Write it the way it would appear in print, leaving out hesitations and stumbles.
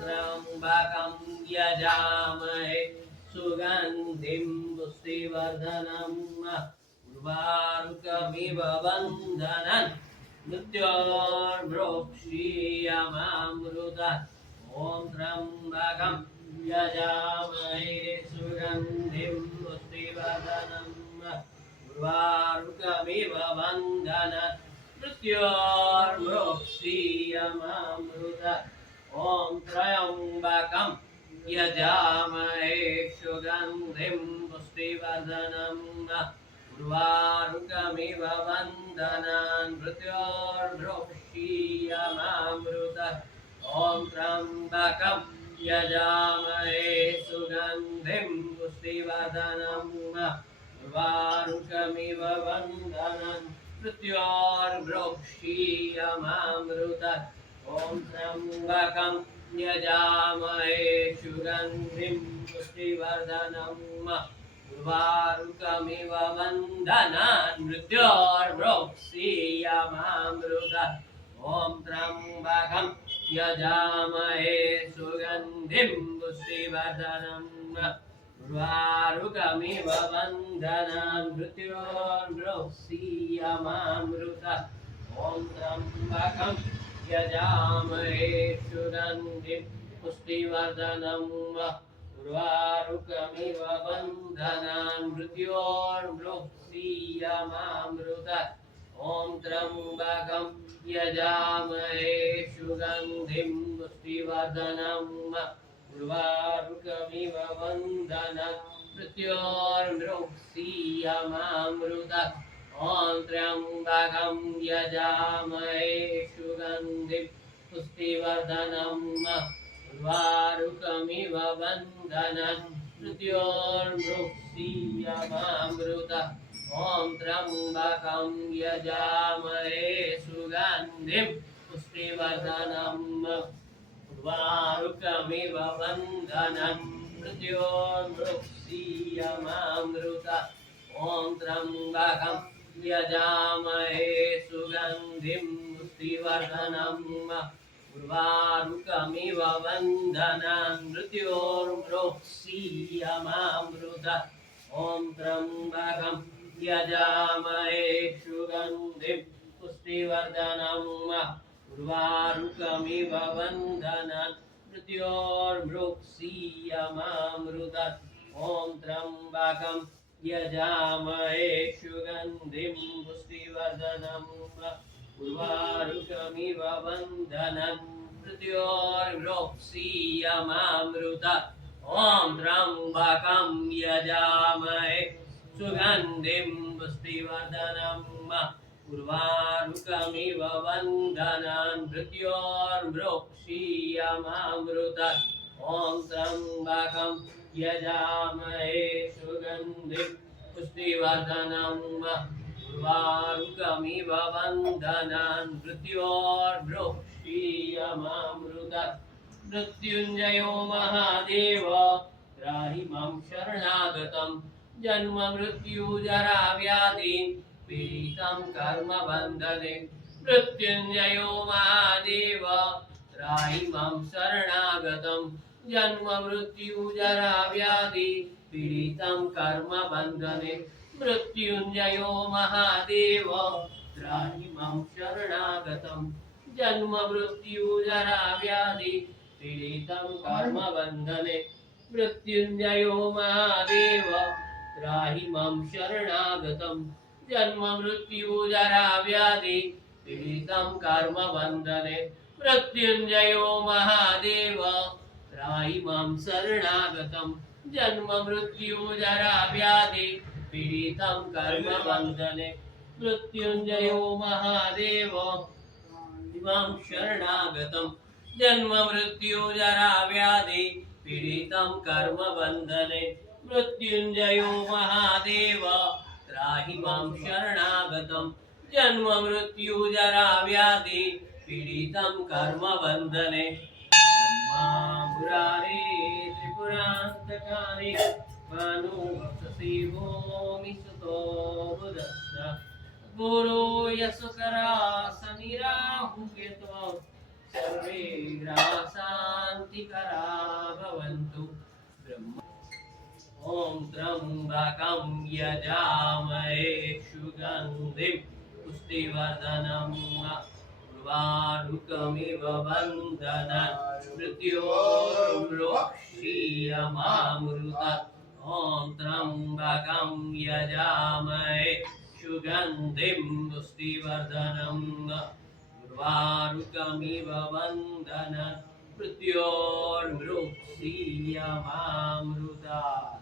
त्र्यम्बकं यजामहे सुगन्धिं पुष्टिवर्धनम् उर्वारुकमिव बन्धनन् मृत्योर्मृक्षीयमामृतात् ॐ त्र्यम्बकं यजामहे सुगन्धिं पुष्टिवर्धनम् उर्वारुकमिव बन्धनात् मृत्योर्मृक्षीयमामृतात् ॐ त्र्यम्बकं यजामहे सुगन्धिं पुष्टिवर्धनम् उर्वारुकमिव बन्धनान् मृत्योर्मृक्षीयमामृतात् ॐ त्र्यम्बकं यजामहे सुगन्धिं पुष्टिवर्धनम् उर्वारुकमिव बन्धनान् मृत्योर्मृक्षीयमामृतात् ॐ त्र्यम्बकं यजामहे सुगन्धिं पुष्टिवर्धनम् उर्वारुकमिव बन्धनान् मृत्योर्मृक्षीयमामृतात् ॐ त्र्यम्बकं यजामहे सुगन्धिं पुष्टिवर्धनम् उर्वारुकमिव बन्धनान् मृत्योर्मृक्षीयमामृतात् ॐ त्र्यम्बकं यजामहे सुगन्धिं पुष्टिवर्धनम् उर्वारुकमिव बन्धनान् मृत्योर्मृक्षीयमामृतात् ॐ त्र्यम्बकं यजामहे सुगन्धिं पुष्टिवर्धनम् उर्वारुकमिव बन्धनान् मृत्योर्मृक्षीयमामृतात् ॐ त्र्यम्बकं यजामहे सुगन्धिं पुष्टिवर्धनम् उर्वारुकमिव बन्धनान् मृत्योर्मृक्षीयमामृतात् ॐ त्र्यम्बकं यजामहे सुगन्धिं पुष्टिवर्धनम् उर्वारुकमिव बन्धनान् मृत्योर्मृक्षीयमामृतात् ॐ त्र्यम्बकं यजामहे सुगन्धिं पुष्टिवर्धनम् उर्वारुकमिव बन्धनान् मृत्योर्मृक्षीयमामृतात् ॐ त्र्यम्बकं यजामहे सुगन्धिं पुष्टिवर्धनम् उर्वारुकमिव बन्धनान् मृत्योर्मृक्षीयमामृतात् ॐ त्र्यम्बकं यजामहे सुगन्धिं पुष्टिवर्धनम् उर्वारुकमिव बन्धनान् मृत्योर्मृक्षीयमामृतात् ॐ त्र्यम्बकं यजामहे सुगन्धिं पुष्टिवर्धनम् उर्वारुकमिव बन्धनान् मृत्योर्मृक्षीयमामृतात् ॐ त्र्यम्बकं यजामहे सुगन्धिं पुष्टिवर्धनम् उर्वारुकमिव बन्धनान् मृत्योर्मृक्षीयमामृतात् मृत्युञ्जयो महादेव त्राहि मां शरणागतं जन्म मृत्यु जरा व्याधि पीडितं कर्म बन्धने मृत्युञ्जयो महादेव त्राहि मां शरणागतं जन्म मृत्यु जरा व्याधि पीडितं कर्म बन्धने मृत्युञ्जयो महादेव त्राहि मां शरणागतं जन्म मृत्यु जरा व्याधि पीडितं कर्म बन्धने मृत्युञ्जयो महादेव त्राहि मां शरणागतं जन्म मृत्यु जरा व्याधि पीडितं कर्म बन्धने मृत्युञ्जयो महादेव त्राहि मां शरणागतं जन्म मृत्यु जरा व्याधि पीडितं कर्म बन्धने मृत्युञ्जयो महादेव मां शरणागतं जन्म मृत्यु जरा व्याधि पीडितं कर्म बन्धने मृत्युञ्जयो महादेव त्राहि मां शरणागतं जन्म मृत्यु जरा व्याधि पीडितं कर्म बन्धने ब्रह्मा मुरारे त्रिपुरान्तकारि भानुभक्तशिवो मिसुतो बुधस्य गुरु यशकरा शनिराहु केतवः सर्वे ग्रहाः शान्तिकरा भवन्तु। ब्रह्म ॐ त्र्यम्बकं यजामहे सुगन्धिं पुष्टिवर्धनं उर्वारुकमिव बन्धनान् मृत्योर्मुक्षीयमामृतात्। ॐ त्र्यम्बकं यजामहे सुगन्धिं पुष्टिवर्धनं उर्वारुकमिव बन्धनान् मृत्योर्मुक्षीयमामृतात्।